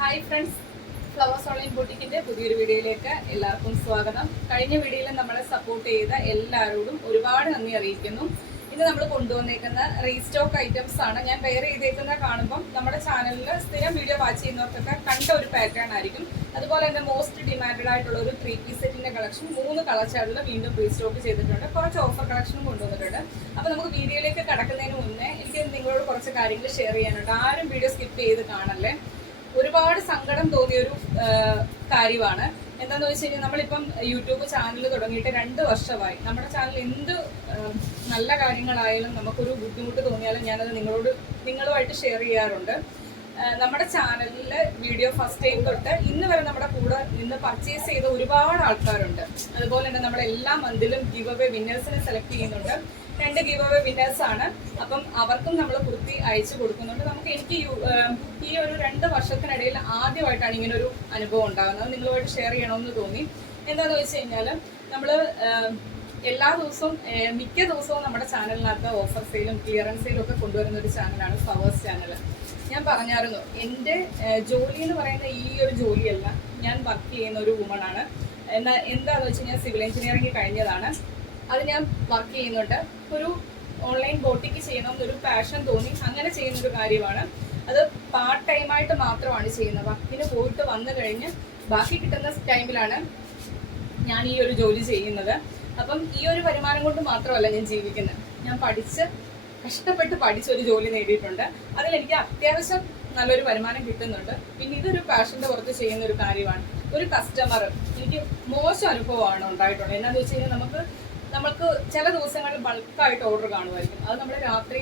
Hi friends, flowers online ബുട്ടിക്കിന്റെ പുതിയൊരു വീഡിയോയിലേക്ക് എല്ലാവർക്കും സ്വാഗതം. കഴിഞ്ഞ വീഡിയോയിൽ നമ്മളെ സപ്പോർട്ട് ചെയ്ത എല്ലാവരോടും ഒരുപാട് നന്ദി അറിയിക്കുന്നു. ഇന്ന് നമ്മൾ കൊണ്ടുവന്നേക്കുന്ന റീസ്റ്റോക്ക് ഐറ്റംസ് ആണ്. ഞാൻ വെയർ ചെയ്തേക്കുന്ന കാണുമ്പം നമ്മുടെ ചാനലിൽ സ്ഥിരം വീഡിയോ വാച്ച് ചെയ്യുന്നവർക്കൊക്കെ കണ്ട ഒരു പാറ്റേൺ ആയിരിക്കും. അതുപോലെ തന്നെ മോസ്റ്റ് ഡിമാൻഡഡ് ആയിട്ടുള്ള ഒരു 3 പീസ് സെറ്റിന്റെ കളക്ഷൻ 3 കളർ ചാർട്ടിൽ വീണ്ടും റീസ്റ്റോക്ക് ചെയ്തിട്ടുണ്ട്. കുറച്ച് ഓഫർ കളക്ഷനും കൊണ്ടുവന്നിട്ടുണ്ട്. അപ്പോൾ നമുക്ക് വീഡിയോയിലേക്ക് കടക്കുന്നതിന് മുന്നേ എനിക്ക് നിങ്ങളോട് കുറച്ച് കാര്യങ്ങൾ ഷെയർ ചെയ്യാനുണ്ട്. ആരും വീഡിയോ സ്കിപ്പ് ചെയ്ത് കാണല്ലേ. ഒരുപാട് സങ്കടം തോന്നിയൊരു കാര്യമാണ്. എന്താന്ന് വെച്ച് കഴിഞ്ഞാൽ നമ്മളിപ്പം യൂട്യൂബ് ചാനൽ തുടങ്ങിയിട്ട് 2 വർഷമായി. നമ്മുടെ ചാനൽ എന്ത് നല്ല കാര്യങ്ങളായാലും നമുക്കൊരു ബുദ്ധിമുട്ട് തോന്നിയാലും ഞാനത് നിങ്ങളുമായിട്ട് ഷെയർ ചെയ്യാറുണ്ട്. നമ്മുടെ ചാനലിൽ വീഡിയോ ഫസ്റ്റ് ടൈം തൊട്ട് ഇന്ന് വരെ നമ്മുടെ കൂടെ നിന്ന് പർച്ചേസ് ചെയ്ത ഒരുപാട് ആൾക്കാരുണ്ട്. അതുപോലെ തന്നെ നമ്മൾ എല്ലാ മന്തിലും ഗിവ് അവേ വിന്നേഴ്സിനെ സെലക്ട് ചെയ്യുന്നുണ്ട്. 2 ഗിവ് അവേ വിന്നേഴ്സ് ആണ്. അപ്പം അവർക്കും നമ്മൾ കുർത്തി അയച്ചു കൊടുക്കുന്നുണ്ട്. എനിക്ക് ഈ ഒരു 2 വർഷത്തിനിടയിൽ ആദ്യമായിട്ടാണ് ഇങ്ങനെ ഒരു അനുഭവം ഉണ്ടാകുന്നത്. നിങ്ങളുമായിട്ട് ഷെയർ ചെയ്യണമെന്ന് തോന്നി. എന്താണെന്ന് വെച്ച് കഴിഞ്ഞാൽ നമ്മൾ എല്ലാ ദിവസവും മിക്ക ദിവസവും നമ്മുടെ ചാനലിനകത്ത് ഓഫർ സെയിലും ക്ലിയറൻസ് സെയിലും ഒക്കെ കൊണ്ടുവരുന്ന ഒരു ചാനലാണ് ഫ്ലവേഴ്സ് ചാനൽ. ഞാൻ പറഞ്ഞായിരുന്നു, എൻ്റെ ജോലി എന്ന് പറയുന്ന ഈ ഒരു ജോലിയല്ല. ഞാൻ വർക്ക് ചെയ്യുന്ന ഒരു വുമണാണ്. എന്താണെന്ന് വെച്ച് കഴിഞ്ഞാൽ സിവിൽ എഞ്ചിനീയറിംഗ് കഴിഞ്ഞതാണ്. അത് ഞാൻ വർക്ക് ചെയ്യുന്നുണ്ട്. ഒരു ഓൺലൈൻ ബോട്ടിക്ക് ചെയ്യണമെന്നൊരു പാഷൻ തോന്നി അങ്ങനെ ചെയ്യുന്നൊരു കാര്യമാണ്. അത് പാർട്ട് ടൈമായിട്ട് മാത്രമാണ് ചെയ്യുന്നത്. വർക്കിന് പോയിട്ട് വന്നു കഴിഞ്ഞ് ബാക്കി കിട്ടുന്ന ടൈമിലാണ് ഞാൻ ഈ ഒരു ജോലി ചെയ്യുന്നത്. അപ്പം ഈ ഒരു വരുമാനം കൊണ്ട് മാത്രമല്ല ഞാൻ ജീവിക്കുന്നത്. ഞാൻ കഷ്ടപ്പെട്ട് പഠിച്ചൊരു ജോലി നേടിയിട്ടുണ്ട്. അതിലെനിക്ക് അത്യാവശ്യം നല്ലൊരു വരുമാനം കിട്ടുന്നുണ്ട്. പിന്നെ ഇതൊരു പാഷന്റെ പുറത്ത് ചെയ്യുന്ന ഒരു കാര്യമാണ്. ഒരു കസ്റ്റമർ എനിക്ക് മോശം അനുഭവമാണ് ഉണ്ടായിട്ടുള്ളത്. എന്താണെന്ന് വെച്ച് കഴിഞ്ഞാൽ നമുക്ക് ചില ദിവസങ്ങളിൽ ബൾക്കായിട്ട് ഓർഡർ കാണുമായിരിക്കും. അത് നമ്മൾ രാത്രി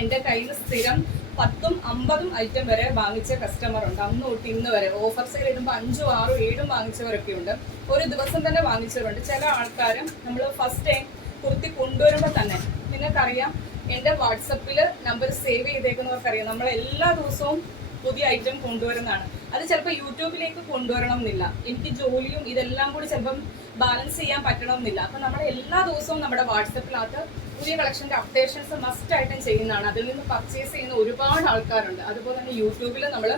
എൻ്റെ കയ്യിൽ നിന്ന് സ്ഥിരം 10ഉം 50ഉം ഐറ്റം വരെ വാങ്ങിച്ച കസ്റ്റമർ ഉണ്ട്. അന്ന് തൊട്ട് ഇന്ന് വരെ ഓഫർ സെയിൽ ഇടുമ്പോൾ 5ഉം 6ഉം 7ഉം വാങ്ങിച്ചവരൊക്കെ ഉണ്ട്. ഒരു ദിവസം തന്നെ വാങ്ങിച്ചവരുണ്ട്. ചില ആൾക്കാർ നമ്മൾ ഫസ്റ്റ് ടൈം കുർത്തി കൊണ്ടുവരുമ്പോൾ തന്നെ നിങ്ങൾക്കറിയാം, എൻ്റെ വാട്സപ്പിൽ നമ്പർ സേവ് ചെയ്തേക്കുന്നവർക്കറിയാം, നമ്മൾ എല്ലാ ദിവസവും പുതിയ ഐറ്റം കൊണ്ടുവരുന്നതാണ്. അത് ചിലപ്പോൾ യൂട്യൂബിലേക്ക് കൊണ്ടുവരണം എന്നില്ല. എനിക്ക് ജോലിയും ഇതെല്ലാം കൂടി ചിലപ്പം ബാലൻസ് ചെയ്യാൻ പറ്റണമെന്നില്ല. അപ്പം നമ്മൾ എല്ലാ ദിവസവും നമ്മുടെ വാട്സപ്പിനകത്ത് പുതിയ കളക്ഷൻ്റെ അപ്ഡേഷൻസ് മസ്റ്റ് ആയിട്ടും ചെയ്യുന്നതാണ്. അതിൽ നിന്ന് പർച്ചേസ് ചെയ്യുന്ന ഒരുപാട് ആൾക്കാരുണ്ട്. അതുപോലെ തന്നെ യൂട്യൂബിൽ നമ്മൾ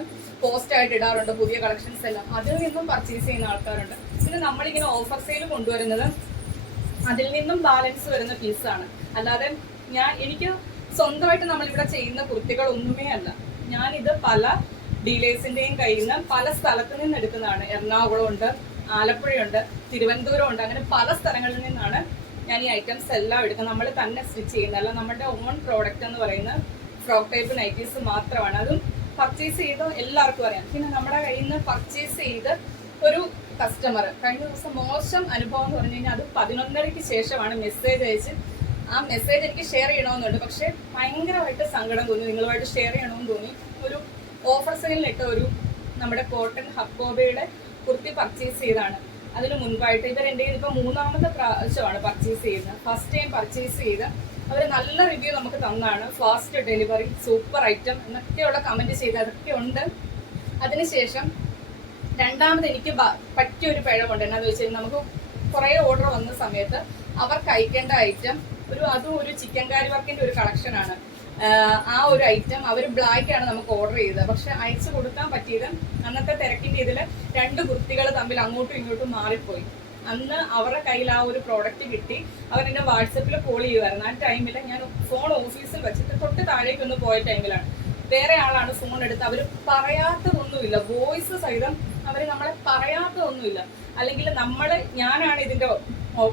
പോസ്റ്റ് ആയിട്ട് ഇടാറുണ്ട് പുതിയ കളക്ഷൻസ് എല്ലാം. അതിൽ നിന്നും പർച്ചേസ് ചെയ്യുന്ന ആൾക്കാരുണ്ട്. പിന്നെ നമ്മളിങ്ങനെ ഓഫർ സെയിൽ കൊണ്ടുവരുന്നത് അതിൽ നിന്നും ബാലൻസ് വരുന്ന പീസാണ്. അല്ലാതെ എനിക്ക് സ്വന്തമായിട്ട് നമ്മളിവിടെ ചെയ്യുന്ന കുർത്തികളൊന്നുമേ അല്ല. ഞാനിത് പല ഡീലേഴ്സിന്റെയും കയ്യിൽ നിന്ന് പല സ്ഥലത്ത് നിന്ന് എടുക്കുന്നതാണ്. എറണാകുളം ഉണ്ട്, ആലപ്പുഴയുണ്ട്, തിരുവനന്തപുരം ഉണ്ട്. അങ്ങനെ പല സ്ഥലങ്ങളിൽ നിന്നാണ് ഞാൻ ഈ ഐറ്റംസ് എല്ലാം എടുക്കുന്നത്. നമ്മൾ തന്നെ സ്റ്റിച്ച് ചെയ്യുന്നതല്ല. നമ്മുടെ ഓൺ പ്രോഡക്റ്റ് എന്ന് പറയുന്ന ഫ്രോക്ക് ടൈപ്പ് നൈറ്റീസ് മാത്രമാണ്. അതും പർച്ചേസ് ചെയ്ത് എല്ലാവർക്കും അറിയാം. പിന്നെ നമ്മുടെ കയ്യിൽ നിന്ന് പർച്ചേസ് ചെയ്ത് ഒരു കസ്റ്റമർ കഴിഞ്ഞ ദിവസം മോശം അനുഭവം എന്ന് പറഞ്ഞു കഴിഞ്ഞാൽ അത് 11:30-ക്ക് ശേഷമാണ് മെസ്സേജ് അയച്ച്. ആ മെസ്സേജ് എനിക്ക് ഷെയർ ചെയ്യണമെന്നുണ്ട്, പക്ഷെ ഭയങ്കരമായിട്ട് സങ്കടം തോന്നി. നിങ്ങളുമായിട്ട് ഷെയർ ചെയ്യണമെന്ന് തോന്നി. ഒരു ഓഫർ സെയിലിലിട്ട് ഒരു നമ്മുടെ കോട്ടൺ ഹക്കോബയുടെ കുർത്തി പർച്ചേസ് ചെയ്താണ്. അതിന് മുൻപായിട്ട് എൻ്റെ ഇപ്പോൾ 3ാമത്തെ പ്രാവശ്യമാണ് പർച്ചേസ് ചെയ്യുന്നത്. ഫസ്റ്റ് ടൈം പർച്ചേസ് ചെയ്ത് അവർ നല്ല റിവ്യൂ നമുക്ക് തന്നാണ്. ഫാസ്റ്റ് ഡെലിവറി, സൂപ്പർ ഐറ്റം എന്നൊക്കെയുള്ള കമൻറ്റ് ചെയ്ത് അതൊക്കെ ഉണ്ട്. അതിനുശേഷം രണ്ടാമത് എനിക്ക് പറ്റിയൊരു പിഴവുണ്ട്. എന്നാന്ന് വെച്ച് കഴിഞ്ഞാൽ നമുക്ക് കുറേ ഓർഡർ വന്ന സമയത്ത് അവർക്ക് അയക്കേണ്ട ഐറ്റം അതും ഒരു ചിക്കൻ കാരി വർക്കിന്റെ ഒരു കളക്ഷനാണ്. ആ ഒരു ഐറ്റം അവർ ബ്ലാക്കാണ് നമുക്ക് ഓർഡർ ചെയ്തത്. പക്ഷെ അയച്ചു കൊടുക്കാൻ പറ്റിയത് അന്നത്തെ തിരക്കിന്റെ ഇതിൽ 2 കുർത്തികൾ തമ്മിൽ അങ്ങോട്ടും ഇങ്ങോട്ടും മാറിപ്പോയി. അന്ന് അവരുടെ കയ്യിൽ ആ ഒരു പ്രോഡക്റ്റ് കിട്ടി. അവരെന്നെ വാട്സപ്പിൽ കോൾ ചെയ്യുമായിരുന്നു. ആ ടൈമിൽ ഞാൻ ഫോൺ ഓഫീസിൽ വെച്ചിട്ട് തൊട്ട് താഴേക്കൊന്ന് പോയ ടൈമിലാണ് വേറെ ആളാണ് ഫോൺ എടുത്ത്. അവർ പറയാത്തതൊന്നുമില്ല, വോയിസ് സഹിതം അവർ നമ്മളെ പറയാത്തതൊന്നുമില്ല. അല്ലെങ്കിൽ ഞാനാണ് ഇതിന്റെ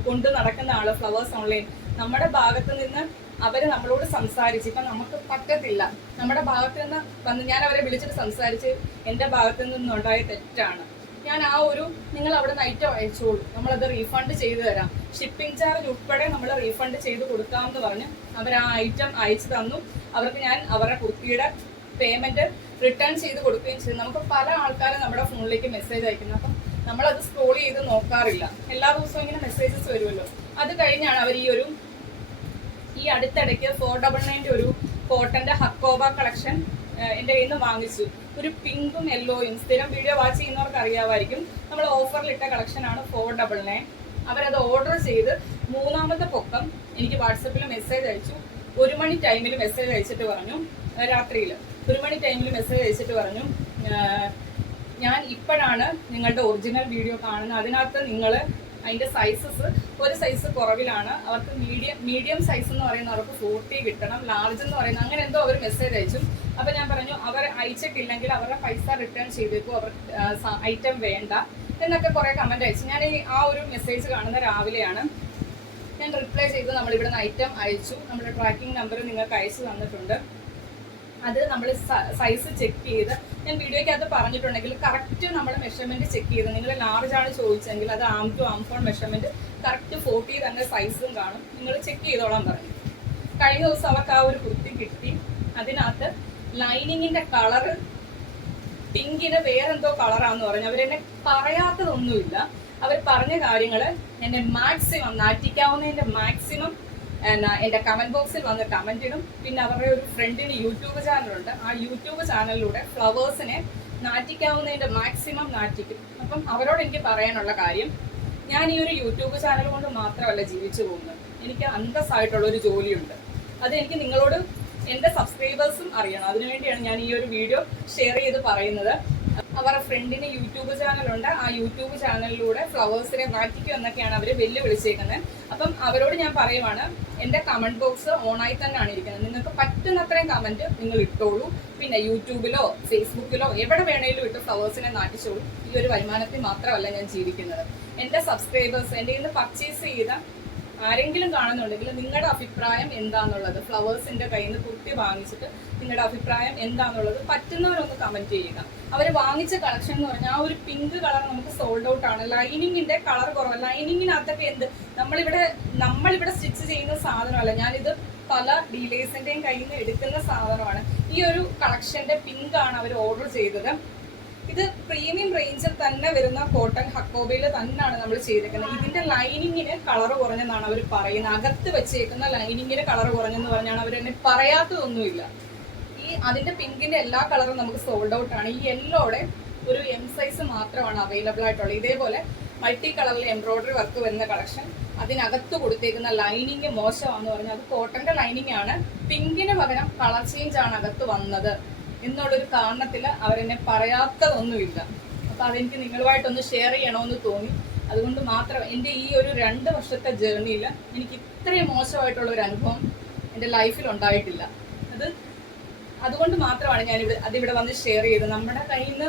കൊണ്ട് നടക്കുന്ന ആള്, ഫ്ലവേഴ്സ് ഓൺലൈൻ. നമ്മുടെ ഭാഗത്ത് നിന്ന് അവര് നമ്മളോട് സംസാരിച്ച് ഇപ്പം നമുക്ക് പറ്റത്തില്ല. നമ്മുടെ ഭാഗത്ത് നിന്ന് ഞാൻ അവരെ വിളിച്ചിട്ട് സംസാരിച്ച് എൻ്റെ ഭാഗത്ത് നിന്നുണ്ടായ തെറ്റാണ്. ഞാൻ നിങ്ങൾ അവിടെ നിന്ന് ഐറ്റം അയച്ചോളൂ, നമ്മളത് റീഫണ്ട് ചെയ്തു തരാം, ഷിപ്പിംഗ് ചാർജ് ഉൾപ്പെടെ നമ്മൾ റീഫണ്ട് ചെയ്ത് കൊടുക്കാമെന്ന് പറഞ്ഞ് അവർ ആ ഐറ്റം അയച്ചു തന്നു. അവർക്ക് ഞാൻ അവരുടെ കുർത്തിയുടെ പേയ്മെന്റ് റിട്ടേൺ ചെയ്ത് കൊടുക്കുകയും ചെയ്തു. നമുക്ക് പല ആൾക്കാരും നമ്മുടെ ഫോണിലേക്ക് മെസ്സേജ് അയക്കുന്നു. അപ്പം നമ്മളത് സ്ക്രോൾ ചെയ്ത് നോക്കാറില്ല. എല്ലാ ദിവസവും ഇങ്ങനെ മെസ്സേജസ് വരുമല്ലോ. അത് കഴിഞ്ഞാണ് അവർ ഈ അടുത്തിടയ്ക്ക് 499 ഒരു കോട്ടന്റെ ഹക്കോബ കളക്ഷൻ എൻ്റെ കയ്യിൽ നിന്ന് വാങ്ങിച്ചു. ഒരു പിങ്കും യെല്ലോയും. സ്ഥിരം വീഡിയോ വാച്ച് ചെയ്യുന്നവർക്ക് അറിയാമായിരിക്കും. നമ്മൾ ഓഫറിലിട്ട കളക്ഷനാണ് 499. അവരത് ഓർഡർ ചെയ്ത് 3ാമത്തെ പൊക്കം എനിക്ക് വാട്സപ്പിൽ മെസ്സേജ് അയച്ചു. 1 മണി ടൈമിൽ മെസ്സേജ് അയച്ചിട്ട് പറഞ്ഞു രാത്രിയിൽ 1 മണി ടൈമിൽ മെസ്സേജ് അയച്ചിട്ട് പറഞ്ഞു, ഞാൻ ഇപ്പോഴാണ് നിങ്ങളുടെ ഒറിജിനൽ വീഡിയോ കാണുന്നത്, അതിനകത്ത് നിങ്ങൾ അതിൻ്റെ സൈസസ് ഒരു സൈസ് കുറവിലാണ്, അവർക്ക് മീഡിയം സൈസ് എന്ന് പറയുന്ന അവർക്ക് 40 കിട്ടണം, ലാർജ് എന്ന് പറയുന്നത് അങ്ങനെ എന്തോ അവർ മെസ്സേജ് അയച്ചു. അപ്പോൾ ഞാൻ പറഞ്ഞു അവർ അയച്ചിട്ടില്ലെങ്കിൽ അവരുടെ പൈസ റിട്ടേൺ ചെയ്തേക്കും, അവർ ഐറ്റം വേണ്ട എന്നൊക്കെ കുറേ കമൻറ്റ് അയച്ചു. ഞാൻ ആ ഒരു മെസ്സേജ് കാണുന്ന രാവിലെയാണ് ഞാൻ റിപ്ലൈ ചെയ്ത് നമ്മളിവിടെ നിന്ന് ഐറ്റം അയച്ചു. നമ്മുടെ ട്രാക്കിംഗ് നമ്പർ നിങ്ങൾക്ക് അയച്ചു തന്നിട്ടുണ്ട്. അത് നമ്മൾ സൈസ് ചെക്ക് ചെയ്ത് ഞാൻ വീഡിയോയ്ക്കകത്ത് പറഞ്ഞിട്ടുണ്ടെങ്കിൽ കറക്റ്റ് നമ്മൾ മെഷർമെൻറ്റ് ചെക്ക് ചെയ്ത്, നിങ്ങൾ ലാർജ് ആണ് ചോദിച്ചെങ്കിൽ അത് ആം ടു ആം ഫോൺ മെഷർമെൻറ്റ് കറക്റ്റ് 40 തന്നെ സൈസും കാണും, നിങ്ങൾ ചെക്ക് ചെയ്തോളാൻ പറഞ്ഞു. കഴിഞ്ഞ ദിവസം അവർക്ക് ആ ഒരു കുർത്തി കിട്ടി. അതിനകത്ത് ലൈനിങ്ങിൻ്റെ കളറ് പിങ്കിന് വേറെന്തോ കളറാന്ന് പറഞ്ഞു. അവരെന്നെ പറയാത്തതൊന്നുമില്ല. അവർ പറഞ്ഞ കാര്യങ്ങൾ എന്നെ മാക്സിമം നാറ്റിക്കാവുന്നതിൻ്റെ മാക്സിമം എൻ്റെ കമൻറ്റ് ബോക്സിൽ വന്ന് കമൻറ്റ് ഇടും. പിന്നെ അവരുടെ ഒരു ഫ്രണ്ടിന് യൂട്യൂബ് ചാനലുണ്ട്, ആ യൂട്യൂബ് ചാനലിലൂടെ ഫ്ലവേഴ്സിനെ നാറ്റിക്കാവുന്നതിൻ്റെ മാക്സിമം നാറ്റിക്കും. അപ്പം അവരോട് എനിക്ക് പറയാനുള്ള കാര്യം, ഞാൻ ഈ ഒരു യൂട്യൂബ് ചാനൽ കൊണ്ട് മാത്രമല്ല ജീവിച്ചു പോകുന്നത്, എനിക്ക് അന്തസ്സായിട്ടുള്ളൊരു ജോലിയുണ്ട്. അത് എനിക്ക് നിങ്ങളോട് എൻ്റെ സബ്സ്ക്രൈബേഴ്സും അറിയണം. അതിനുവേണ്ടിയാണ് ഞാൻ ഈ ഒരു വീഡിയോ ഷെയർ ചെയ്ത് പറയുന്നത്. അവരുടെ ഫ്രണ്ടിന് യൂട്യൂബ് ചാനലുണ്ട്, ആ യൂട്യൂബ് ചാനലിലൂടെ ഫ്ലവേഴ്സിനെ നാറ്റിക്കും എന്നൊക്കെയാണ് അവർ വെല്ലുവിളിച്ചേക്കുന്നത്. അപ്പം അവരോട് ഞാൻ പറയുവാണ്, എൻ്റെ കമൻറ്റ് ബോക്സ് ഓണായി തന്നെയാണ് ഇരിക്കുന്നത്, നിങ്ങൾക്ക് പറ്റുന്നത്രയും കമൻറ്റ് നിങ്ങൾ ഇട്ടോളൂ. പിന്നെ യൂട്യൂബിലോ ഫേസ്ബുക്കിലോ എവിടെ വേണേലും ഇട്ട് ഫ്ലവേഴ്സിനെ നാട്ടിച്ചോളൂ. ഈ ഒരു വരുമാനത്തിൽ മാത്രമല്ല ഞാൻ ജീവിക്കുന്നത്. എൻ്റെ സബ്സ്ക്രൈബേഴ്സ് എൻ്റെ ഇന്ന് പർച്ചേസ് ചെയ്ത ആരെങ്കിലും കാണുന്നുണ്ടെങ്കിൽ നിങ്ങളുടെ അഭിപ്രായം എന്താണെന്നുള്ളത്, ഫ്ലവേഴ്സിൻ്റെ കയ്യിൽ നിന്ന് കുർത്തി വാങ്ങിച്ചിട്ട് നിങ്ങളുടെ അഭിപ്രായം എന്താണെന്നുള്ളത് പറ്റുന്നവരൊന്ന് കമൻറ്റ് ചെയ്യുക. അവർ വാങ്ങിച്ച കളക്ഷൻ എന്ന് പറഞ്ഞാൽ ആ ഒരു പിങ്ക് കളർ നമുക്ക് സോൾഡ് ഔട്ട് ആണ്. ലൈനിങ്ങിൻ്റെ കളർ കുറവ്. ലൈനിങ്ങിനകത്തൊക്കെ നമ്മളിവിടെ സ്റ്റിച്ച് ചെയ്യുന്ന സാധനമല്ല, ഞാനിത് പല ഡീലേഴ്സിൻ്റെയും കയ്യിൽ നിന്ന് എടുക്കുന്ന സാധനമാണ്. ഈ ഒരു കളക്ഷൻ്റെ പിങ്ക് ആണ് അവർ ഓർഡർ ചെയ്തത്. ഇത് പ്രീമിയം റേഞ്ചിൽ തന്നെ വരുന്ന കോട്ടൺ ഹക്കോബയിൽ തന്നെയാണ് നമ്മൾ ചെയ്തേക്കുന്നത്. ഇതിന്റെ ലൈനിങ്ങിന് കളർ കുറഞ്ഞെന്നാണ് അവർ പറയുന്നത്. അകത്ത് വെച്ചേക്കുന്ന ലൈനിങ്ങിന് കളർ കുറഞ്ഞെന്ന് പറഞ്ഞാണ് അവർ എന്നെ പറയാത്തതൊന്നുമില്ല. അതിന്റെ പിങ്കിന്റെ എല്ലാ കളറും നമുക്ക് സോൾഡ് ഔട്ട് ആണ്. ഈ യെല്ലോടെ ഒരു എം സൈസ് മാത്രമാണ് അവൈലബിൾ ആയിട്ടുള്ളത്. ഇതേപോലെ മൾട്ടി കളറിൽ എംബ്രോയിഡറി വർക്ക് വരുന്ന കളക്ഷൻ, അതിനകത്ത് കൊടുത്തേക്കുന്ന ലൈനിങ് മോശമാണെന്ന് പറഞ്ഞാൽ അത് കോട്ടന്റെ ലൈനിങ് ആണ്. പിങ്കിന് പകരം കളർ ചേഞ്ച് ആണ് അകത്ത് വന്നത് എന്നുള്ളൊരു കാരണത്തിൽ അവരെന്നെ പറയാത്തതൊന്നുമില്ല. അപ്പോൾ അതെനിക്ക് നിങ്ങളുമായിട്ടൊന്ന് ഷെയർ ചെയ്യണമെന്ന് തോന്നി. അതുകൊണ്ട് മാത്രം എൻ്റെ ഈ ഒരു 2 വർഷത്തെ ജേർണിയിൽ എനിക്ക് ഇത്രയും മോശമായിട്ടുള്ള ഒരു അനുഭവം എൻ്റെ ലൈഫിൽ ഉണ്ടായിട്ടില്ല. അതുകൊണ്ട് മാത്രമാണ് അതിവിടെ വന്ന് ഷെയർ ചെയ്തത്. നമ്മുടെ കയ്യിൽ നിന്ന്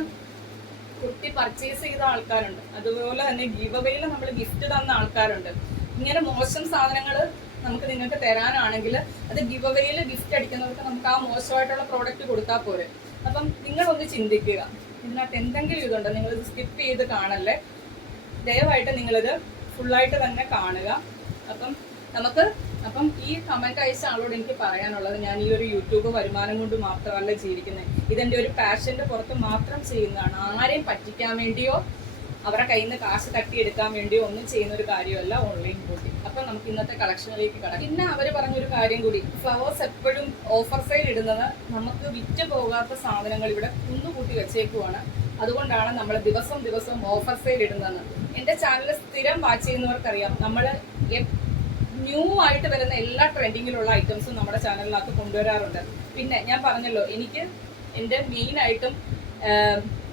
കുർത്തി പർച്ചേസ് ചെയ്ത ആൾക്കാരുണ്ട്, അതുപോലെ തന്നെ ഗിവ് അവേയിൽ നമ്മൾ ഗിഫ്റ്റ് തന്ന ആൾക്കാരുണ്ട്. ഇങ്ങനെ മോശം സാധനങ്ങൾ നമുക്ക് നിങ്ങൾക്ക് തരാനാണെങ്കിൽ അത് ഗിവ് അവേയിൽ ഗിഫ്റ്റ് അടിക്കുന്നവർക്ക് നമുക്ക് ആ മോശമായിട്ടുള്ള പ്രോഡക്റ്റ് കൊടുത്താൽ പോരെ. അപ്പം നിങ്ങളൊന്ന് ചിന്തിക്കുക, ഇതിനകത്ത് എന്തെങ്കിലും ഇതുണ്ടോ? നിങ്ങളിത് സ്കിപ്പ് ചെയ്ത് കാണല്ലേ, ദയവായിട്ട് നിങ്ങളിത് ഫുള്ളായിട്ട് തന്നെ കാണുക. അപ്പം ഈ കമൻറ്റ് അയച്ച ആളോട് എനിക്ക് പറയാനുള്ളത്, ഞാൻ ഈ ഒരു യൂട്യൂബ് വരുമാനം കൊണ്ട് മാത്രമല്ല ജീവിക്കുന്നത്, ഇതെൻ്റെ ഒരു പാഷൻ്റെ പുറത്ത് മാത്രം ചെയ്യുന്നതാണ്. ആരെയും പറ്റിക്കാൻ വേണ്ടിയോ അവരുടെ കയ്യിൽ നിന്ന് കാശ് തട്ടിയെടുക്കാൻ വേണ്ടിയോ ഒന്നും ചെയ്യുന്ന ഒരു കാര്യമല്ല ഓൺലൈൻ ബോട്ടിങ്. അപ്പം നമുക്ക് ഇന്നത്തെ കളക്ഷനിലേക്ക് കടക്കാം. പിന്നെ അവർ പറഞ്ഞൊരു കാര്യം കൂടി, ഫ്ലവേഴ്സ് എപ്പോഴും ഓഫർ സെയിൽ ഇടുന്നത് നമുക്ക് വിറ്റ് പോകാത്ത സാധനങ്ങൾ ഇവിടെ കുന്നുകൂട്ടി വെച്ചേക്കുവാണ്. അതുകൊണ്ടാണ് നമ്മൾ ദിവസവും ഓഫർ സെയിൽ ഇടുന്നത്. എൻ്റെ ചാനൽ സ്ഥിരം വാച്ച് ചെയ്യുന്നവർക്കറിയാം, നമ്മൾ ന്യൂ ആയിട്ട് വരുന്ന എല്ലാ ട്രെൻഡിങ്ങിലുള്ള ഐറ്റംസും നമ്മുടെ ചാനലിനകത്ത് കൊണ്ടുവരാറുണ്ട്. പിന്നെ ഞാൻ പറഞ്ഞല്ലോ, എനിക്ക് എൻ്റെ മെയിനായിട്ടും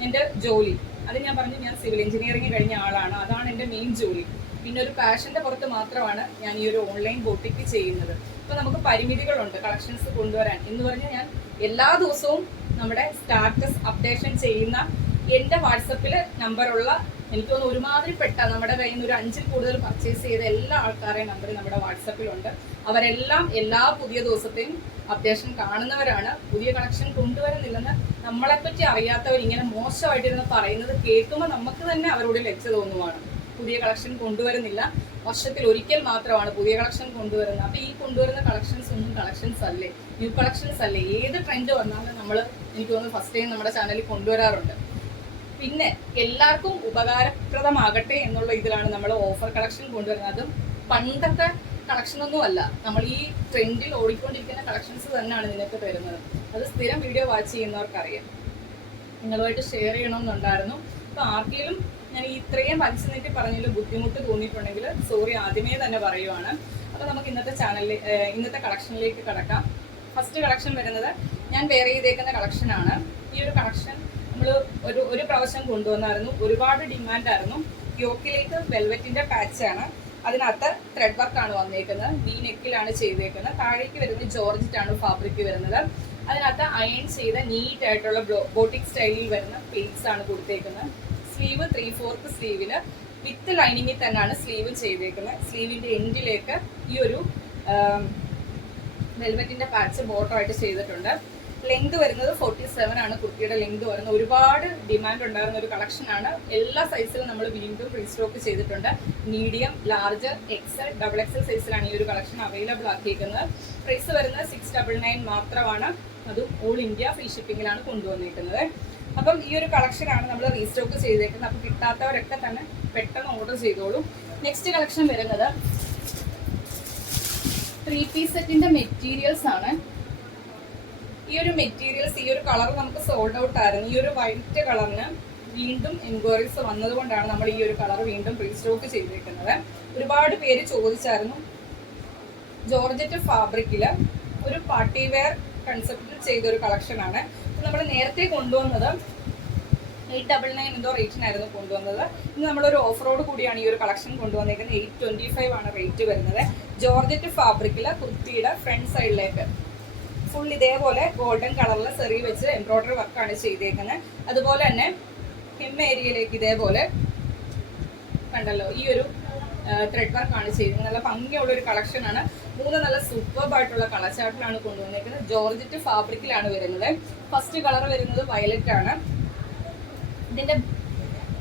എൻ്റെ ജോലി, അത് ഞാൻ പറഞ്ഞു, ഞാൻ സിവിൽ എഞ്ചിനീയറിംഗ് കഴിഞ്ഞ ആളാണ്. അതാണ് എൻ്റെ മെയിൻ ജോലി. പിന്നെ ഒരു പാഷൻ്റെ പുറത്ത് മാത്രമാണ് ഞാൻ ഈ ഒരു ഓൺലൈൻ ബോട്ടിക്ക് ചെയ്യുന്നത്. അപ്പോൾ നമുക്ക് പരിമിതികളുണ്ട് കളക്ഷൻസ് കൊണ്ടുവരാൻ എന്ന് പറഞ്ഞാൽ, ഞാൻ എല്ലാ ദിവസവും നമ്മുടെ സ്റ്റാറ്റസ് അപ്ഡേഷൻ ചെയ്യുന്ന എൻ്റെ വാട്സപ്പിൽ നമ്പറുള്ള, എനിക്ക് തോന്നുന്നു ഒരുമാതിരിപ്പെട്ട നമ്മുടെ കയ്യിൽ നിന്ന് ഒരു 5-ൽ കൂടുതൽ പർച്ചേസ് ചെയ്ത എല്ലാ ആൾക്കാരെയും നമ്പർ നമ്മുടെ വാട്സപ്പിലുണ്ട്. അവരെല്ലാം എല്ലാ പുതിയ ദിവസത്തെയും അപ്ഡേഷൻ കാണുന്നവരാണ്. പുതിയ കളക്ഷൻ കൊണ്ടുവരുന്നില്ലെന്ന് നമ്മളെപ്പറ്റി അറിയാത്തവർ ഇങ്ങനെ മോശമായിട്ടിരുന്ന് പറയുന്നത് കേൾക്കുമ്പോൾ നമുക്ക് തന്നെ അവരോട് ലജ്ജ തോന്നുവാണ്. പുതിയ കളക്ഷൻ കൊണ്ടുവരുന്നില്ല, വർഷത്തിൽ ഒരിക്കൽ മാത്രമാണ് പുതിയ കളക്ഷൻ കൊണ്ടുവരുന്നത്. അപ്പോൾ ഈ കൊണ്ടുവരുന്ന കളക്ഷൻസ് ഒന്നും കളക്ഷൻസ് അല്ലേ, ന്യൂ കളക്ഷൻസ് അല്ലേ. ഏത് ട്രെൻഡ് വന്നാലും നമ്മൾ, എനിക്ക് തോന്നുന്നു, ഫസ്റ്റ് ടൈം നമ്മുടെ ചാനലിൽ കൊണ്ടുവരാറുണ്ട്. പിന്നെ എല്ലാവർക്കും ഉപകാരപ്രദമാകട്ടെ എന്നുള്ള ഇതിലാണ് നമ്മൾ ഓഫർ കളക്ഷൻ കൊണ്ടുവരുന്നത്. അതും പണ്ടത്തെ കളക്ഷനൊന്നും അല്ല, നമ്മൾ ഈ ട്രെൻഡിൽ ഓടിക്കൊണ്ടിരിക്കുന്ന കളക്ഷൻസ് തന്നെയാണ് നിങ്ങൾക്ക് തരുന്നത്. അത് സ്ഥിരം വീഡിയോ വാച്ച് ചെയ്യുന്നവർക്കറിയാം. നിങ്ങളുമായിട്ട് ഷെയർ ചെയ്യണമെന്നുണ്ടായിരുന്നു. അപ്പോൾ ആർക്കെങ്കിലും ഞാൻ ഇത്രയും വലിച്ചു നീട്ടി പറഞ്ഞതിൽ ബുദ്ധിമുട്ട് തോന്നിയിട്ടുണ്ടെങ്കിൽ സോറി ആദ്യമേ തന്നെ പറയുവാണ്. അപ്പോൾ നമുക്ക് ഇന്നത്തെ കളക്ഷനിലേക്ക് കടക്കാം. ഫസ്റ്റ് കളക്ഷൻ വരുന്നത് ഞാൻ വെയർ ചെയ്തേക്കുന്ന കളക്ഷനാണ്. ഈ ഒരു കളക്ഷൻ നമ്മൾ ഒരു പ്രാവശ്യം കൊണ്ടുവന്നായിരുന്നു. ഒരുപാട് ഡിമാൻഡായിരുന്നു. യോക്കിലേക്ക് വെൽവെറ്റിന്റെ പാച്ചാണ്, അതിനകത്ത് ത്രെഡ് വർക്കാണ് വന്നേക്കുന്നത്. വി നെക്കിലാണ് ചെയ്തേക്കുന്നത്. താഴേക്ക് വരുന്നത് ജോർജറ്റാണ് ഫാബ്രിക് വരുന്നത്. അതിനകത്ത് അയൺ ചെയ്ത നീറ്റ് ആയിട്ടുള്ള ബോട്ടിക് സ്റ്റൈലിൽ വരുന്ന പ്ലേറ്റ്സ് ആണ് കൊടുത്തേക്കുന്നത്. സ്ലീവ് 3/4 സ്ലീവില് വിത്ത് ലൈനിങ്ങിൽ തന്നെയാണ് സ്ലീവ് ചെയ്തേക്കുന്നത്. സ്ലീവിന്റെ എൻഡിലേക്ക് ഈ ഒരു വെൽവെറ്റിന്റെ പാച്ച് ബോട്ടം ആയിട്ട് ചെയ്തിട്ടുണ്ട്. ലെങ്ത് വരുന്നത് 47 ആണ് കുർത്തിയുടെ ലെങ്ത് വരുന്നത്. ഒരുപാട് ഡിമാൻഡ് ഉണ്ടായിരുന്ന ഒരു കളക്ഷനാണ്. എല്ലാ സൈസിലും നമ്മൾ വീണ്ടും റീസ്റ്റോക്ക് ചെയ്തിട്ടുണ്ട്. മീഡിയം, ലാർജ്, എക്സൽ, XXL സൈസിലാണ് ഈ ഒരു കളക്ഷൻ അവൈലബിൾ ആക്കിയിരിക്കുന്നത്. പ്രൈസ് വരുന്നത് 699 മാത്രമാണ്. അതും ഓൾ ഇന്ത്യ ഫ്രീ ഷിപ്പിംഗിലാണ് കൊണ്ടുവന്നിരിക്കുന്നത്. അപ്പം ഈ ഒരു കളക്ഷനാണ് നമ്മൾ റീസ്റ്റോക്ക് ചെയ്തേക്കുന്നത്. അപ്പം കിട്ടാത്തവരൊക്കെ തന്നെ പെട്ടെന്ന് ഓർഡർ ചെയ്തോളൂ. നെക്സ്റ്റ് കളക്ഷൻ വരുന്നത് 3 പീസ് സെറ്റിന്റെ മെറ്റീരിയൽസ് ആണ്. ഈ ഒരു മെറ്റീരിയൽസ്, ഈ ഒരു കളർ നമുക്ക് സോൾഡ് ഔട്ട് ആയിരുന്നു. ഈ ഒരു വൈറ്റ് കളറിന് വീണ്ടും എൻക്വയറീസ് വന്നതുകൊണ്ടാണ് നമ്മൾ ഈ ഒരു കളർ വീണ്ടും റീസ്റ്റോക്ക് ചെയ്തിരിക്കുന്നത്. ഒരുപാട് പേര് ചോദിച്ചായിരുന്നു. ജോർജറ്റ് ഫാബ്രിക്കില് ഒരു പാർട്ടി വെയർ കൺസെപ്റ്റിൽ ചെയ്തൊരു കളക്ഷനാണ്. നമ്മൾ നേരത്തെ കൊണ്ടുവന്നത് 899 എന്തോ റേറ്റിനായിരുന്നു കൊണ്ടുവന്നത്. ഇന്ന് നമ്മളൊരു ഓഫറോട് കൂടിയാണ് ഈ ഒരു കളക്ഷൻ കൊണ്ടുവന്നിരിക്കുന്നത്. 825 ആണ് റേറ്റ് വരുന്നത്. ജോർജറ്റ് ഫാബ്രിക്കില് കുർത്തിയുടെ ഫ്രണ്ട് സൈഡിലേക്ക് ഫുൾ ഇതേപോലെ ഗോൾഡൻ കളറിൽ സെറി വെച്ച് എംബ്രോയിഡറി വർക്കാണ് ചെയ്തേക്കുന്നത്. അതുപോലെ തന്നെ ഹെം ഏരിയയിലേക്ക് ഇതേപോലെ കണ്ടല്ലോ ഈ ഒരു ത്രെഡ് വർക്കാണ് ചെയ്തത്. നല്ല ഭംഗിയുള്ള ഒരു കളക്ഷനാണ്. 3 നല്ല സൂപ്പർബ് ആയിട്ടുള്ള കളർ ചാർട്ടിലാണ് കൊണ്ടുവന്നിരിക്കുന്നത്. ജോർജറ്റ് ഫാബ്രിക്കിലാണ് വരുന്നത്. ഫസ്റ്റ് കളർ വരുന്നത് വയലറ്റ് ആണ്. ഇതിന്റെ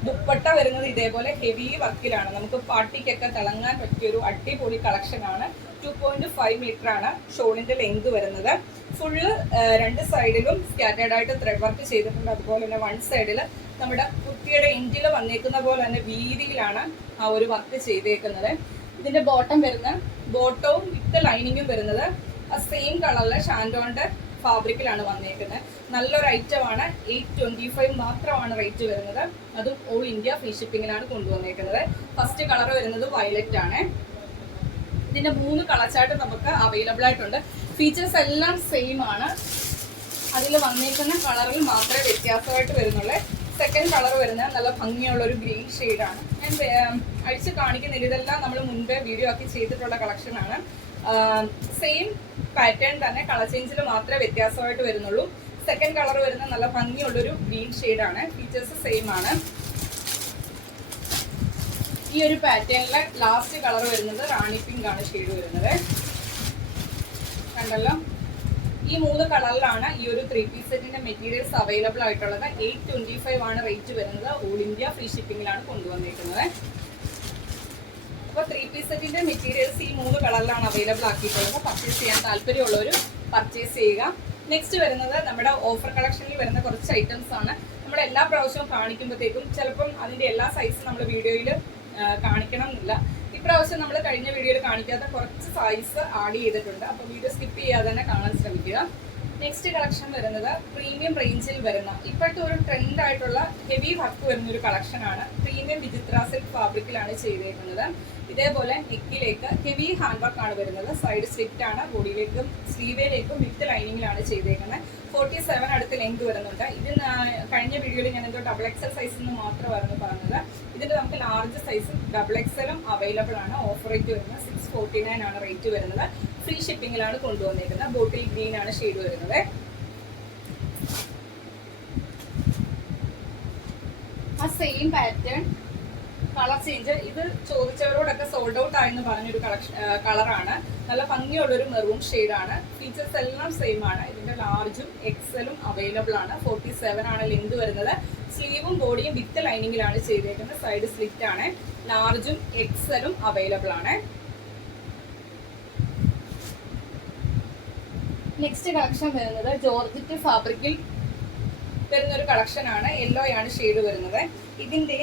ദുപ്പട്ട വരുന്നത് ഇതേപോലെ ഹെവി വർക്കിലാണ്. നമുക്ക് പാർട്ടിക്കൊക്കെ തിളങ്ങാൻ പറ്റിയൊരു അടിപൊളി കളക്ഷനാണ്. 2.5 മീറ്റർ ആണ് ഷോളിന്റെ ലെങ്ത് വരുന്നത്. ഫുള്ള് 2 സൈഡിലും സ്കാറ്റേർഡ് ആയിട്ട് ത്രെഡ് വർക്ക് ചെയ്തിട്ടുണ്ട്. അതുപോലെ തന്നെ 1 സൈഡിൽ നമ്മുടെ കുർത്തിയുടെ എൻഡിൽ വന്നേക്കുന്ന പോലെ തന്നെ വീതിയിലാണ് ആ ഒരു വർക്ക് ചെയ്തേക്കുന്നത്. ഇതിന്റെ ബോട്ടം വരുന്ന ബോട്ടവും വിത്ത് ലൈനിങ്ങും വരുന്നത് സെയിം കളറിലെ ഷാൻഡോന്റെ ഫാബ്രിക്കിലാണ് വന്നേക്കുന്നത്. നല്ലൊരു ഐറ്റം ആണ്. 825 മാത്രമാണ് റേറ്റ് വരുന്നത്. അതും ഓൾ ഇന്ത്യ ഫ്രീ ഷിപ്പിംഗിലാണ് കൊണ്ടുവന്നേക്കുന്നത്. ഫസ്റ്റ് കളർ വരുന്നത് വയലറ്റ് ആണ്. ഇതിന്റെ 3 കളർ ചാർട്ട് നമുക്ക് അവൈലബിൾ ആയിട്ടുണ്ട്. ഫീച്ചേഴ്സ് എല്ലാം സെയിം ആണ്. അതിൽ വന്നേക്കുന്ന കളറിൽ മാത്രമേ വ്യത്യാസമായിട്ട് വരുന്നുള്ളൂ. സെക്കൻഡ് കളർ വരുന്നത് നല്ല ഭംഗിയുള്ള ഒരു ഗ്രീൻ ഷെയ്ഡാണ്. ഞാൻ അഴിച്ച് കാണിക്കുന്നില്ല. ഇതെല്ലാം നമ്മൾ മുൻപേ വീഡിയോ ആക്കി ചെയ്തിട്ടുള്ള കളക്ഷനാണ്. സെയിം പാറ്റേൺ തന്നെ, കളർ ചേഞ്ചിൽ മാത്രമേ വ്യത്യാസമായിട്ട് വരുന്നുള്ളൂ. സെക്കൻഡ് കളർ വരുന്നത് നല്ല ഭംഗിയുള്ളൊരു ഗ്രീൻ ഷെയ്ഡാണ്. ഫീച്ചേഴ്സ് സെയിം ആണ്. ഈ ഒരു പാറ്റേണിലെ ലാസ്റ്റ് കളർ വരുന്നത് റാണി പിങ്ക് ആണ് ഷെയ്ഡ് വരുന്നത്. കണ്ടല്ലോ, ഈ 3 കളറിലാണ് ഈ ഒരു 3 പീസ് സെറ്റിന്റെ മെറ്റീരിയൽസ് അവൈലബിൾ ആയിട്ടുള്ളത്. 825 ആണ് റേറ്റ് വരുന്നത്. ഓൾ ഇന്ത്യ ഫ്രീ ഷിപ്പിംഗിലാണ് കൊണ്ടുവന്നിരിക്കുന്നത്. അപ്പോൾ 3 പീസ് സെറ്റിന്റെ മെറ്റീരിയൽസ് ഈ 3 കളറിലാണ് അവൈലബിൾ ആക്കിയിട്ടുള്ളത്. പർച്ചേസ് ചെയ്യാൻ താല്പര്യമുള്ളവർ പർച്ചേസ് ചെയ്യുക. നെക്സ്റ്റ് വരുന്നത് നമ്മുടെ ഓഫർ കളക്ഷനിൽ വരുന്ന കുറച്ച് ഐറ്റംസ് ആണ്. നമ്മൾ എല്ലാ പ്രാവശ്യവും കാണിക്കുമ്പോഴത്തേക്കും ചിലപ്പം അതിന്റെ എല്ലാ സൈസും നമ്മൾ വീഡിയോയിൽ കാണിക്കണം എന്നില്ല. ഇപ്രാവശ്യം നമ്മൾ കഴിഞ്ഞ വീഡിയോയിൽ കാണിക്കാത്ത കുറച്ച് സൈസ് ആഡ് ചെയ്തിട്ടുണ്ട്. അപ്പോൾ വീഡിയോ സ്കിപ്പ് ചെയ്യാതെ തന്നെ കാണാൻ ശ്രമിക്കുക. നെക്സ്റ്റ് കളക്ഷൻ വരുന്നത് പ്രീമിയം റേഞ്ചിൽ വരുന്ന ഇപ്പോഴത്തെ ഒരു ട്രെൻഡ് ആയിട്ടുള്ള ഹെവി വർക്ക് വരുന്ന ഒരു കളക്ഷനാണ്. പ്രീമിയം വിചിത്ര സിൽക്ക് ഫാബ്രിക്കിലാണ് ചെയ്തേക്കുന്നത്. ഇതേപോലെ നെക്കിലേക്ക് ഹെവി ഹാൻഡ് വർക്ക് ആണ് വരുന്നത്. സൈഡ് സ്ലിറ്റ് ആണ്. ബോഡിയിലേക്കും സ്ലീവേലേക്കും വിത്ത് ലൈനിങ്ങിലാണ് ചെയ്തേക്കുന്നത്. 47 അടുത്ത് ലെങ്ത് വരുന്നുണ്ട്. ഇതിന് കഴിഞ്ഞ വീഡിയോയിൽ ഞാൻ എന്തോ XXL സൈസിൽ മാത്രമായിരുന്നു പറഞ്ഞത്. ഇതിന്റെ നമുക്ക് ലാർജ് സൈസും XXLും അവൈലബിൾ ആണ്. ഓഫർ റേറ്റ് വരുന്നത് 649 ആണ് റേറ്റ് വരുന്നത്. ഫ്രീ ഷിപ്പിംഗിലാണ് കൊണ്ടുവന്നിരിക്കുന്നത്. ബോട്ടിൽ ഗ്രീൻ ആണ് ഷെയ്ഡ് വരുന്നത്. ആ സെയിം പാറ്റേൺ കളർ ചേഞ്ച്, ഇത് ചോദിച്ചവരോടൊക്കെ സോൾഡ് ഔട്ട് ആയെന്ന് പറഞ്ഞൊരു കളറാണ്. നല്ല ഭംഗിയുള്ളൊരു മെറൂൺ ഷെയ്ഡാണ്. ഫീച്ചേഴ്സ് എല്ലാം സെയിം ആണ്. ഇതിന്റെ ലാർജും XLും അവൈലബിൾ ആണ്. 47 ആണ് ലെങ്ത് വരുന്നത്. സ്ലീവും ബോഡിയും വിത്ത് ലൈനിങ്ങിലാണ് ചെയ്തേക്കുന്നത്. സൈഡ് സ്ലിറ്റ് ആണ്. ലാർജും XLും അവൈലബിൾ ആണ്. നെക്സ്റ്റ് കളക്ഷൻ വരുന്നത് ജോർജറ്റ് ഫാബ്രിക്കിൽ വരുന്ന ഒരു കളക്ഷൻ ആണ്. യെല്ലോ ആണ് ഷെയ്ഡ് വരുന്നത്. ഇതിന്റെ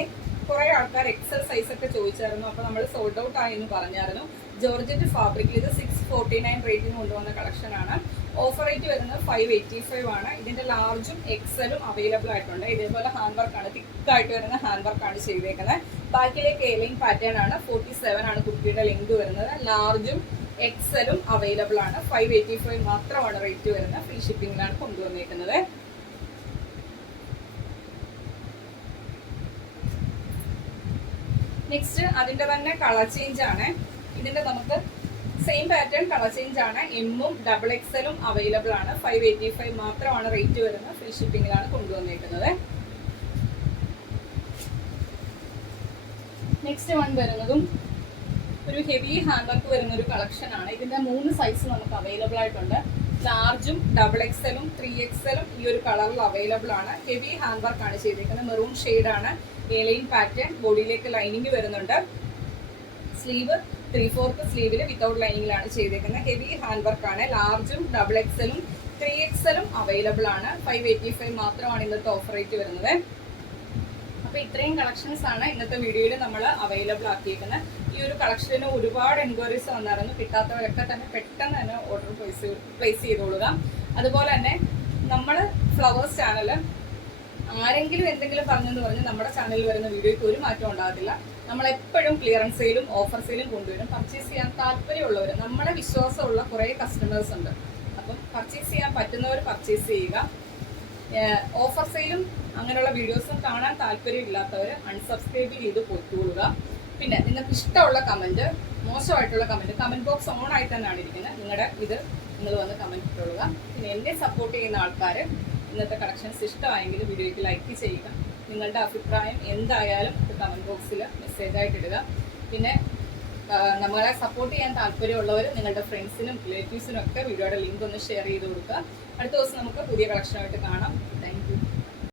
കുറെ ആൾക്കാർ XL സൈസ് ഒക്കെ ചോദിച്ചായിരുന്നു. അപ്പോൾ നമ്മൾ സോൾഡ് ഔട്ട് ആയി എന്ന് പറഞ്ഞായിരുന്നു. ജോർജറ്റ് ഫാബ്രിക്കിൽ ഇത് 649 റേറ്റിന് കൊണ്ടുവന്ന കളക്ഷൻ ആണ്. ഓഫർ റേറ്റ് വരുന്നത് 585 ആണ്. ഇതിന്റെ ലാർജും XLും അവൈലബിൾ ആയിട്ടുണ്ട്. ഇതേപോലെ ഹാൻഡ് വർക്കാണ്, തിക്കായിട്ട് വരുന്ന ഹാൻഡ് വർക്കാണ് ചെയ്തേക്കുന്നത്. ബാക്കിലേക്ക് എലൈൻ പാറ്റേൺ ആണ്. 47 ആണ് കുർത്തിയുടെ ലെങ്ത് വരുന്നത്. ലാർജും എക്സലും അവൈലബിൾ ആണ്. 585 മാത്രമാണ് റേറ്റ് വരുന്നത്. ഫ്രീ ഷിപ്പിംഗിലാണ് കൊണ്ടുവന്നേക്കുന്നത്. നെക്സ്റ്റ് അതിന്റെ തന്നെ കളർ ചേഞ്ച് ആണ്. ഇതിന്റെ നമുക്ക് സെയിം പാറ്റേൺ കളർ ചേഞ്ച് ആണ്. എമ്മും ഡബിൾ എക്സലും അവൈലബിൾ ആണ്. 585 മാത്രമാണ് റേറ്റ് വരുന്നത്. ഫ്രീ ഷിപ്പിംഗിലാണ് കൊണ്ടുവന്നേക്കുന്നത്. നെക്സ്റ്റ് വൺ വരുന്നതും ഒരു ഹെവി ഹാൻഡ് വർക്ക് വരുന്ന ഒരു കളക്ഷൻ ആണ്. ഇതിന്റെ 3 സൈസ് നമുക്ക് അവൈലബിൾ ആയിട്ടുണ്ട്. ലാർജും ഡബിൾ എക്സലും 3XL ഈ ഒരു കളറിൽ അവൈലബിൾ ആണ്. ഹെവി ഹാൻഡ് വർക്ക് ആണ് ചെയ്തിരിക്കുന്നത്. മെറൂൺ ഷെയ്ഡ് ആണ്. Line pattern. ബോഡിയിലേക്ക് ലൈനിങ് വരുന്നുണ്ട്. സ്ലീവ് 3/4 സ്ലീവില് വിത്തൗട്ട് ലൈനിങ്ങിലാണ് ചെയ്തിരിക്കുന്നത്. ഹെവി ഹാൻഡ് വർക്ക് ആണ്. ലാർജും ഡബിൾ എക്സലും 3XL അവൈലബിൾ ആണ്. 585 മാത്രമാണ് ഇന്നത്തെ ഓഫർ റേറ്റ് വരുന്നത്. അപ്പൊ ഇത്രയും കളക്ഷൻസ് ആണ് ഇന്നത്തെ വീഡിയോയിൽ നമ്മൾ അവൈലബിൾ ആക്കിയിരിക്കുന്നത്. ഈ ഒരു കളക്ഷന് ഒരുപാട് എൻക്വയറീസ് വന്നായിരുന്നു. കിട്ടാത്തവരൊക്കെ തന്നെ പെട്ടെന്ന് തന്നെ ഓർഡർ പ്ലേസ് ചെയ്തോളുക. അതുപോലെ തന്നെ നമ്മൾ ഫ്ലവേഴ്സ് ചാനൽ ആരെങ്കിലും എന്തെങ്കിലും പറഞ്ഞെന്ന് പറഞ്ഞ് നമ്മുടെ ചാനലിൽ വരുന്ന വീഡിയോയ്ക്ക് ഒരു മാറ്റം ഉണ്ടാകത്തില്ല. നമ്മളെപ്പോഴും ക്ലിയറൻസ് സെയിലും ഓഫർ സെയിലും കൊണ്ടുവരും. പർച്ചേസ് ചെയ്യാൻ താല്പര്യമുള്ളവർ, നമ്മളെ വിശ്വാസമുള്ള കുറേ കസ്റ്റമേഴ്സ് ഉണ്ട്. അപ്പം പർച്ചേസ് ചെയ്യാൻ പറ്റുന്നവർ പർച്ചേസ് ചെയ്യുക. ഓഫർ സെയിലും അങ്ങനെയുള്ള വീഡിയോസും കാണാൻ താല്പര്യമില്ലാത്തവർ അൺസബ്സ്ക്രൈബ് ചെയ്ത് പോയിക്കൊള്ളുക. പിന്നെ നിങ്ങൾക്ക് ഇഷ്ടമുള്ള കമൻറ്റ്, മോശമായിട്ടുള്ള കമൻറ്റ് ബോക്സ് ഓൺ ആയി തന്നെയാണ് ഇരിക്കുന്നത്. നിങ്ങൾ വന്ന് കമൻറ്റ് ഇട്ടുകൊള്ളുക. പിന്നെ എന്നെ സപ്പോർട്ട് ചെയ്യുന്ന ആൾക്കാർ ഇന്നത്തെ കളക്ഷൻസ് ഇഷ്ടമായെങ്കിൽ വീഡിയോയ്ക്ക് ലൈക്ക് ചെയ്യുക. നിങ്ങളുടെ അഭിപ്രായം എന്തായാലും കമൻറ്റ് ബോക്സിൽ മെസ്സേജായിട്ട് ഇടുക. പിന്നെ നമ്മളെ സപ്പോർട്ട് ചെയ്യാൻ താല്പര്യമുള്ളവർ നിങ്ങളുടെ ഫ്രണ്ട്സിനും റിലേറ്റീവ്സിനും ഒക്കെ വീഡിയോയുടെ ലിങ്ക് ഒന്ന് ഷെയർ ചെയ്ത് കൊടുക്കുക. അടുത്ത ദിവസം നമുക്ക് പുതിയ കളക്ഷനായിട്ട് കാണാം. Thank you.